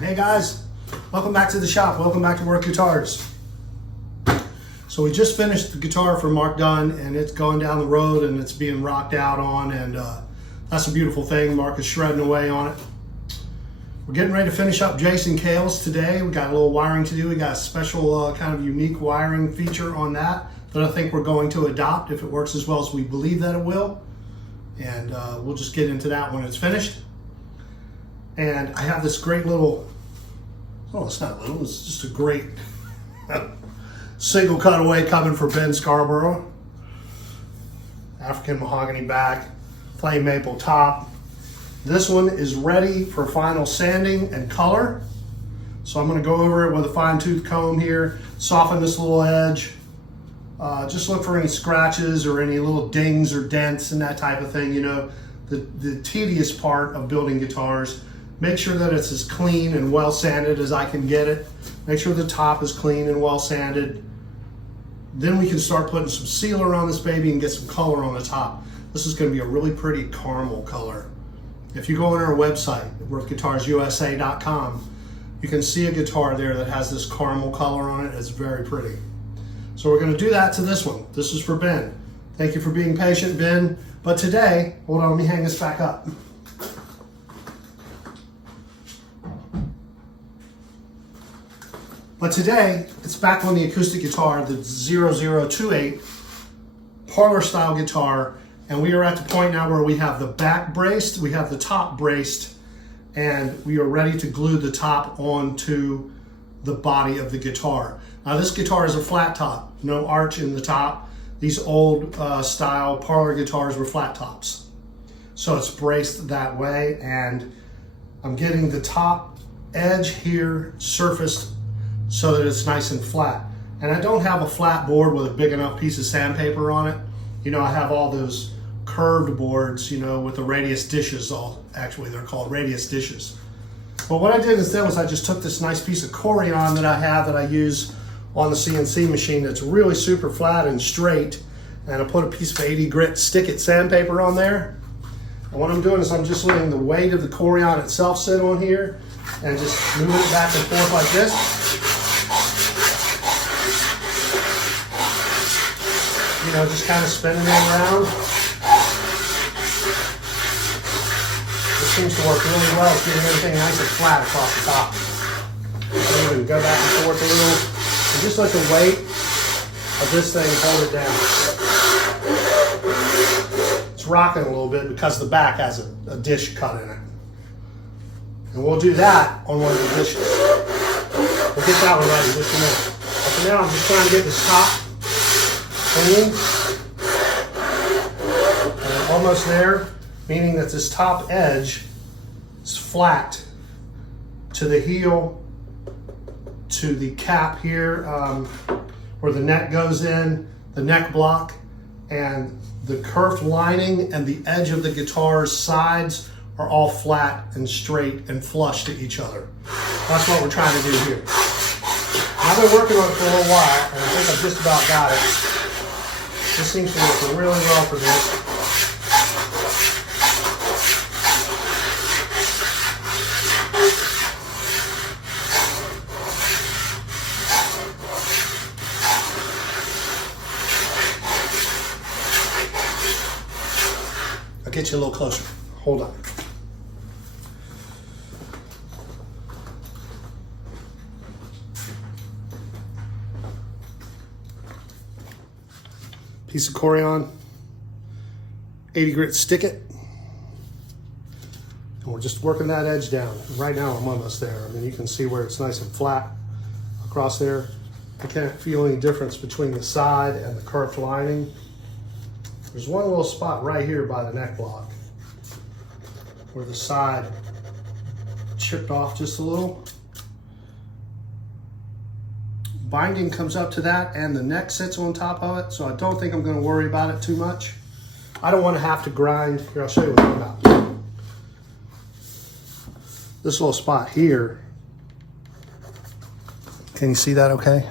Hey guys, welcome back to the shop. Welcome back to Work Guitars. So we just finished the guitar for Mark Dunn, and it's going down the road and it's being rocked out on, and that's a beautiful thing. Mark is shredding away on it. We're getting ready to finish up Jason Kale's today. We got a little wiring to do. We got a special kind of unique wiring feature on that I think we're going to adopt if it works as well as we believe that it will. And we'll just get into that when it's finished. And I have this great little, oh, it's not little, it's just a great single cutaway coming for Ben Scarborough. African mahogany back, flame maple top. This one is ready for final sanding and color. So I'm going to go over it with a fine tooth comb here, soften this little edge. Just look for any scratches or any little dings or dents and that type of thing. You know, the tedious part of building guitars. Make sure that it's as clean and well sanded as I can get it. Make sure the top is clean and well sanded. Then we can start putting some sealer on this baby and get some color on the top. This is going to be a really pretty caramel color. If you go on our website, workguitarsusa.com, you can see a guitar there that has this caramel color on it. It's very pretty. So we're going to do that to this one. This is for Ben. Thank you for being patient, Ben. But today, hold on, let me hang this back up. But today, it's back on the acoustic guitar, the 0028 Parlor style guitar. And we are at the point now where we have the back braced, we have the top braced, and we are ready to glue the top onto the body of the guitar. Now this guitar is a flat top, no arch in the top. These old style Parlor guitars were flat tops. So it's braced that way, and I'm getting the top edge here surfaced so that it's nice and flat. And I don't have a flat board with a big enough piece of sandpaper on it. You know, I have all those curved boards, you know, with the radius dishes. Actually, they're called radius dishes. But what I did instead was I just took this nice piece of Corian that I have that I use on the CNC machine that's really super flat and straight, and I put a piece of 80 grit stick it sandpaper on there. And what I'm doing is I'm just letting the weight of the Corian itself sit on here and just moving it back and forth like this. You know, just kind of spinning it around. This seems to work really well at getting everything nice and flat across the top. So you can go back and forth a little, and just let the weight of this thing hold it down. It's rocking a little bit because the back has a dish cut in it. And we'll do that on one of the dishes. We'll get that one ready in just a minute. But for now, I'm just trying to get this top clean. And almost there, meaning that this top edge is flat to the heel, to the cap here, where the neck goes in, the neck block, and the kerf lining and the edge of the guitar's sides are all flat and straight and flush to each other. That's what we're trying to do here. I've been working on it for a little while, and I think I've just about got it. This seems to work really well for this. I'll get you a little closer. Hold on. Piece of Corian, 80 grit stick it, and we're just working that edge down. Right now I'm almost there. I mean, you can see where it's nice and flat across there. I can't feel any difference between the side and the kerf lining. There's one little spot right here by the neck block where the side chipped off just a little. Binding comes up to that and the neck sits on top of it, so I don't think I'm going to worry about it too much. I don't want to have to grind. Here, I'll show you what I'm about. This little spot here, can you see that okay?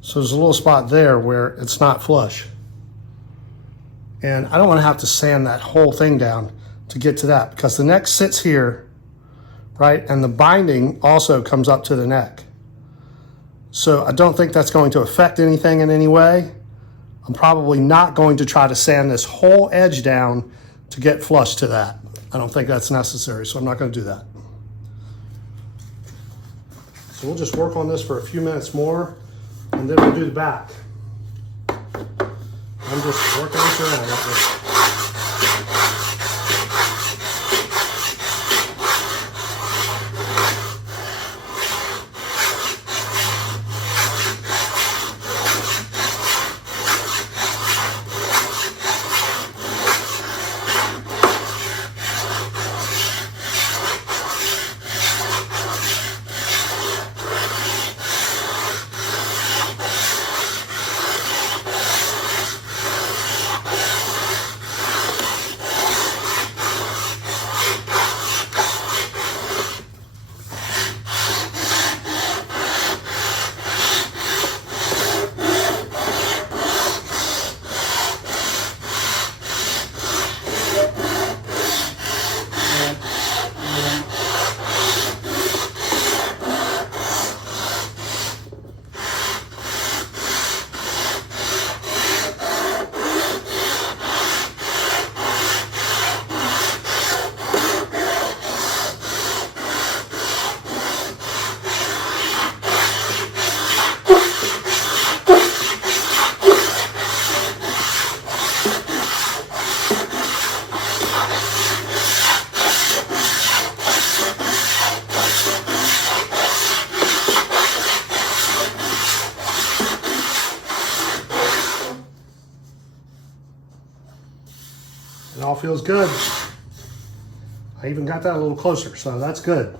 So there's a little spot there where it's not flush. And I don't want to have to sand that whole thing down to get to that, because the neck sits here, right? And the binding also comes up to the neck. So I don't think that's going to affect anything in any way. I'm probably not going to try to sand this whole edge down to get flush to that. I don't think that's necessary, so I'm not going to do that. So we'll just work on this for a few minutes more, and then we'll do the back. I'm just working this around like this. It all feels good. I even got that a little closer, so that's good.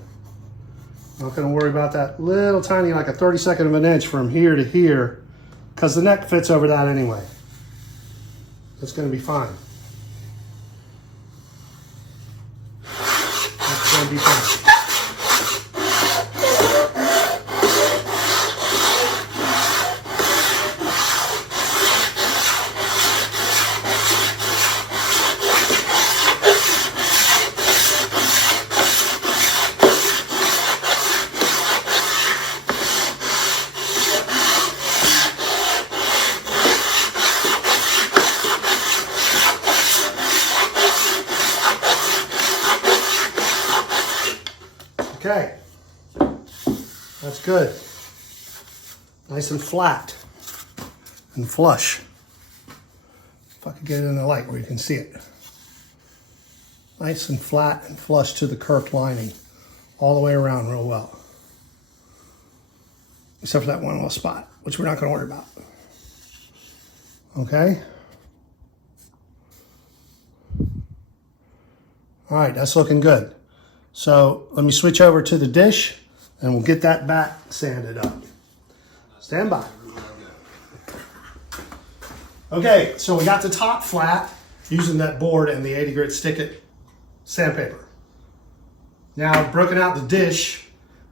Not gonna worry about that little tiny, like a 32nd of an inch from here to here, because the neck fits over that anyway. That's gonna be fine. That's gonna be fine. Okay, that's good. Nice and flat and flush. If I could get it in the light where you can see it. Nice and flat and flush to the curved lining all the way around real well. Except for that one little spot, which we're not going to worry about. Okay? All right, that's looking good. So let me switch over to the dish and we'll get that back sanded up. Stand by. Okay, so we got the top flat using that board and the 80 grit stick it sandpaper. Now I've broken out the dish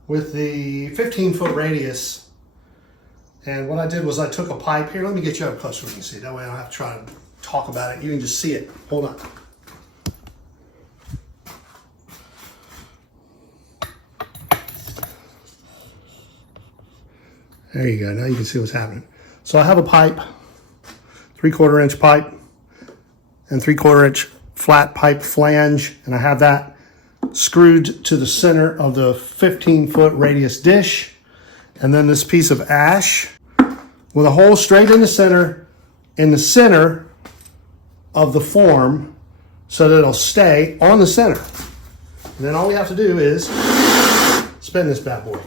with the 15-foot radius, and what I did was I took a pipe. Here, let me get you up close so we can see. That way I don't have to try to talk about it. You can just see it. Hold on. There you go. Now you can see what's happening. So I have a pipe, 3/4 inch pipe, and 3/4 inch flat pipe flange, and I have that screwed to the center of the 15-foot radius dish, and then this piece of ash with a hole straight in the center of the form, so that it'll stay on the center. And then all we have to do is spin this bad boy.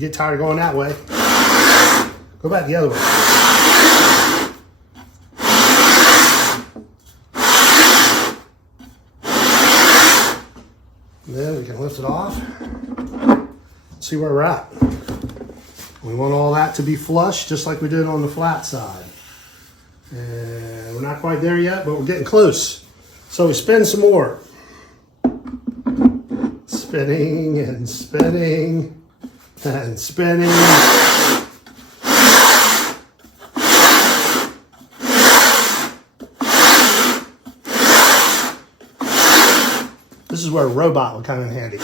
you get tired of going that way, go back the other way. And then we can lift it off. See where we're at. We want all that to be flush, just like we did on the flat side. And we're not quite there yet, but we're getting close. So we spin some more. Spinning and spinning and spinning. This is where a robot would come in handy. Of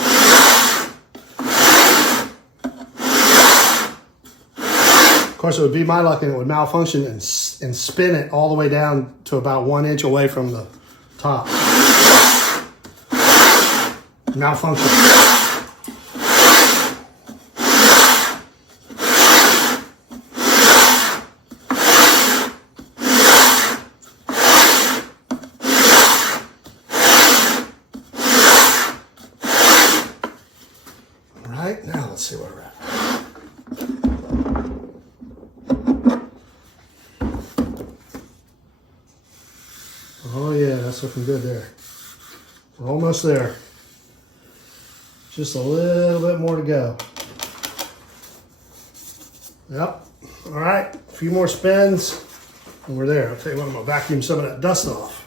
course, it would be my luck and it would malfunction and spin it all the way down to about 1 inch away from the top. Malfunction. All right, now let's see where we're at. Oh yeah, that's looking good there. We're almost there. Just a little bit more to go. Yep. All right, a few more spins and we're there. I'll tell you what, I'm gonna vacuum some of that dust off.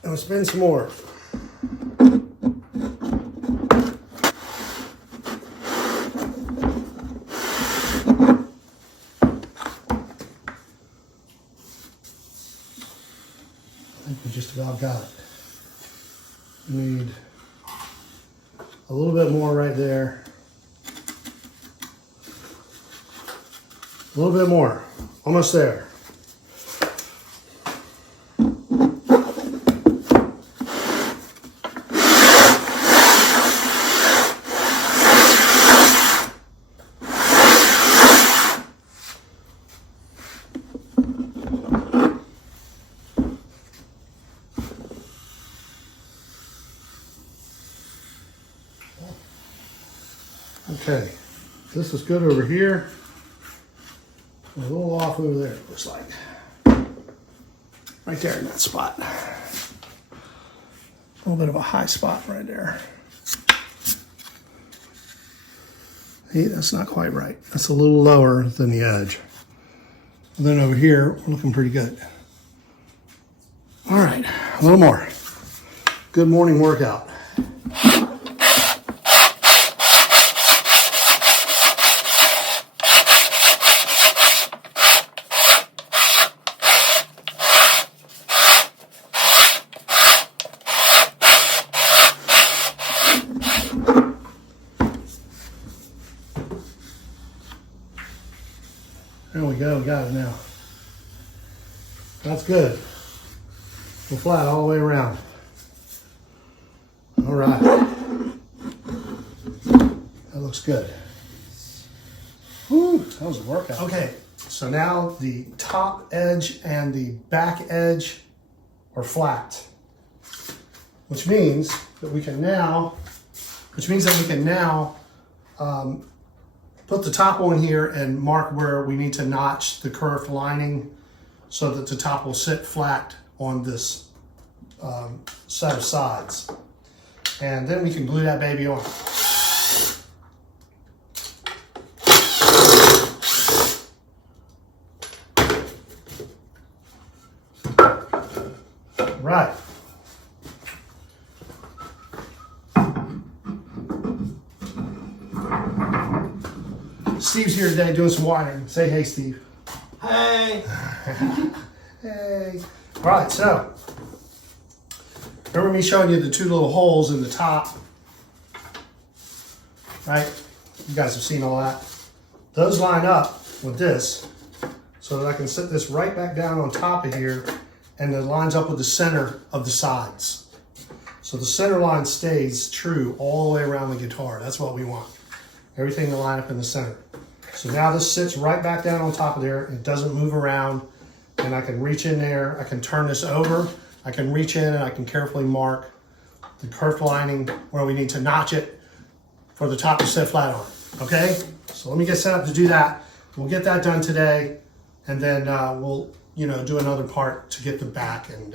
And we'll spin some more. I think we just about got it. We need a little bit more right there. A little bit more. Almost there. Okay, this is good over here. A little off over there, it looks like. Right there in that spot. A little bit of a high spot right there. Hey, that's not quite right. That's a little lower than the edge. And then over here, we're looking pretty good. All right, a little more. Good morning workout. There we go, got it now. That's good. We're flat all the way around. All right. That looks good. Whew, that was a workout. Okay, so now the top edge and the back edge are flat, which means that we can now, put the top on here and mark where we need to notch the curved lining so that the top will sit flat on this set of sides. And then we can glue that baby on. Right. Steve's here today doing some wiring. Say hey, Steve. Hey. Hey. All right, so Remember me showing you the two little holes in the top, right? You guys have seen all that. Those line up with this so that I can set this right back down on top of here, and it lines up with the center of the sides. So the center line stays true all the way around the guitar. That's what we want. Everything to line up in the center. So now this sits right back down on top of there. It doesn't move around, and I can reach in there. I can turn this over. I can reach in and I can carefully mark the kerf lining where we need to notch it for the top to sit flat on. Okay? So let me get set up to do that. We'll get that done today, and then we'll do another part to get the back, and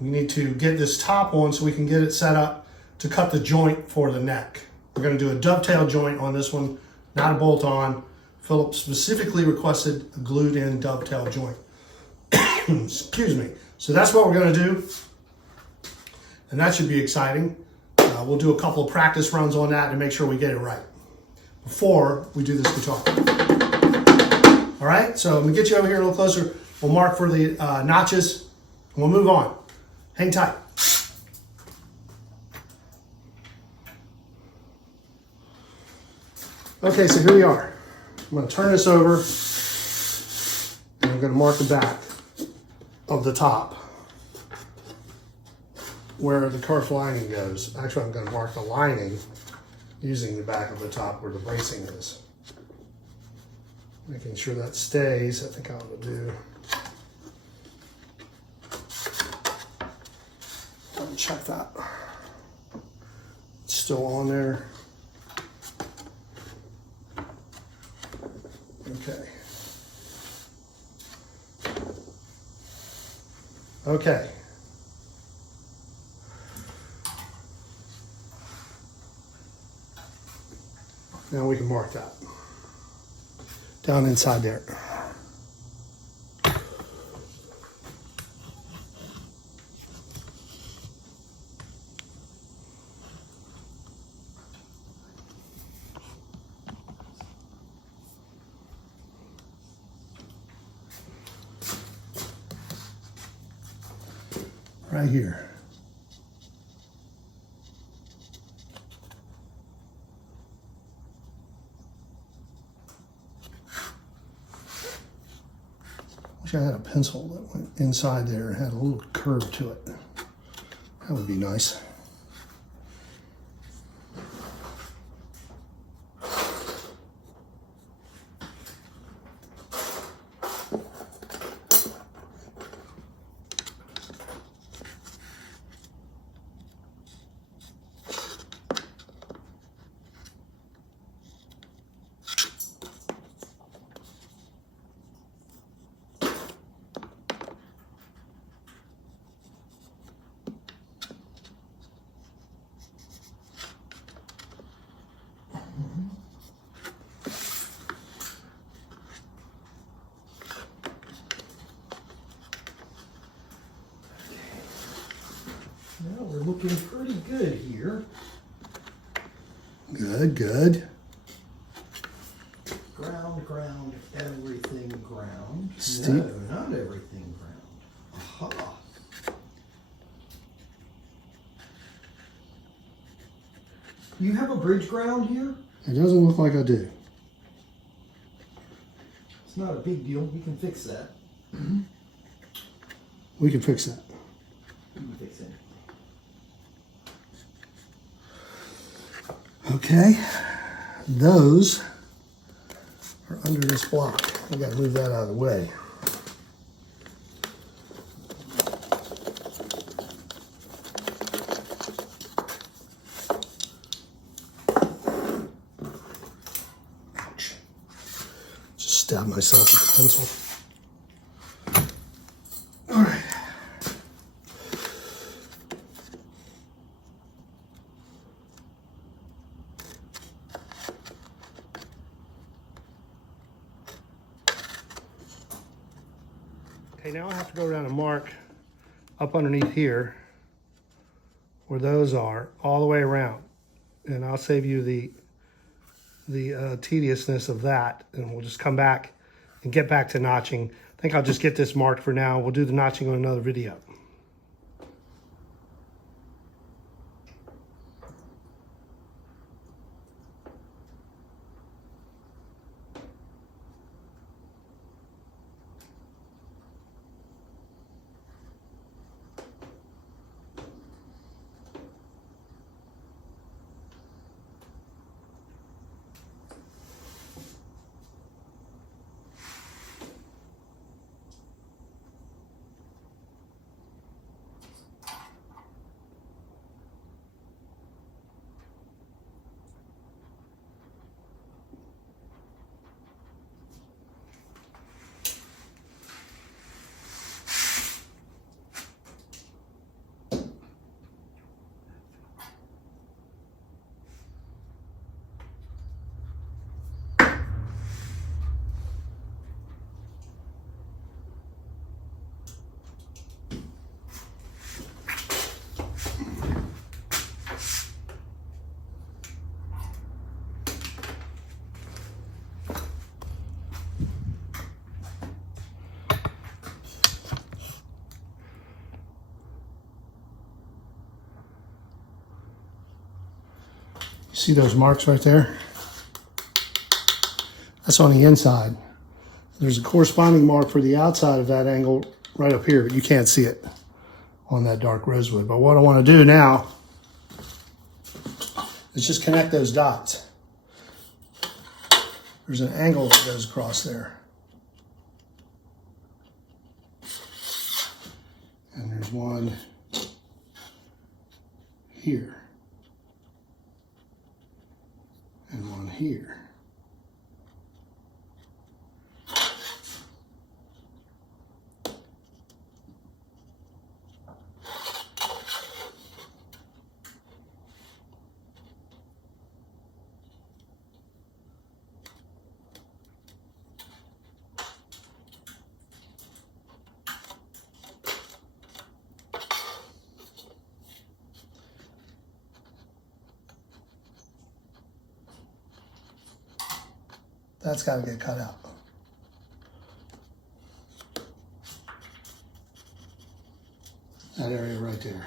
we need to get this top on so we can get it set up to cut the joint for the neck. We're going to do a dovetail joint on this one, not a bolt on. Philip specifically requested a glued in dovetail joint. Excuse me. So that's what we're going to do, and that should be exciting. We'll do a couple of practice runs on that to make sure we get it right before we do this guitar. All right, so I'm going to get you over here a little closer. We'll mark for the notches, and we'll move on. Hang tight. Okay, so here we are. I'm going to turn this over, and I'm going to mark the back of the top where the kerf lining goes. Actually, I'm going to mark the lining using the back of the top where the bracing is. Making sure that stays. I think I ought to do. Let me check that. It's still on there. Okay. Okay. Now we can mark that down inside there. Right here. Wish I had a pencil that went inside there and had a little curve to it. That would be nice. Well, we're looking pretty good here. Good, good. Ground, ground, everything ground. Steep. No, not everything ground. Aha. You have a bridge ground here? It doesn't look like I do. It's not a big deal. We can fix that. We can fix that. We can fix it. Okay, those are under this block. I gotta move that out of the way. Ouch. Just stabbed myself with the pencil. All right. Okay, now I have to go around and mark up underneath here where those are all the way around. And I'll save you the tediousness of that, and we'll just come back and get back to notching. I think I'll just get this marked for now. We'll do the notching on another video. See those marks right there? That's on the inside. There's a corresponding mark for the outside of that angle right up here, but you can't see it on that dark rosewood. But what I want to do now is just connect those dots. There's an angle that goes across there. And there's one here. And one here. That's got to get cut out. That area right there.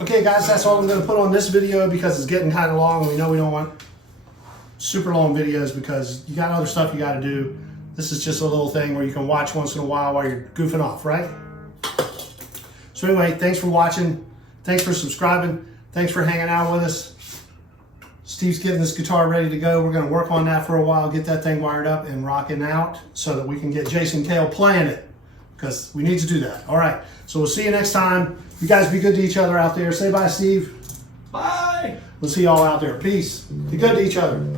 Okay guys, that's all I'm going to put on this video because it's getting kind of long. We know we don't want super long videos because you got other stuff you got to do. This is just a little thing where you can watch once in a while you're goofing off, right? So anyway, thanks for watching. Thanks for subscribing. Thanks for hanging out with us. Steve's getting this guitar ready to go. We're going to work on that for a while, get that thing wired up and rocking out so that we can get Jason Kale playing it because we need to do that. All right, so we'll see you next time. You guys be good to each other out there. Say bye, Steve. Bye. We'll see y'all out there. Peace. Be good to each other.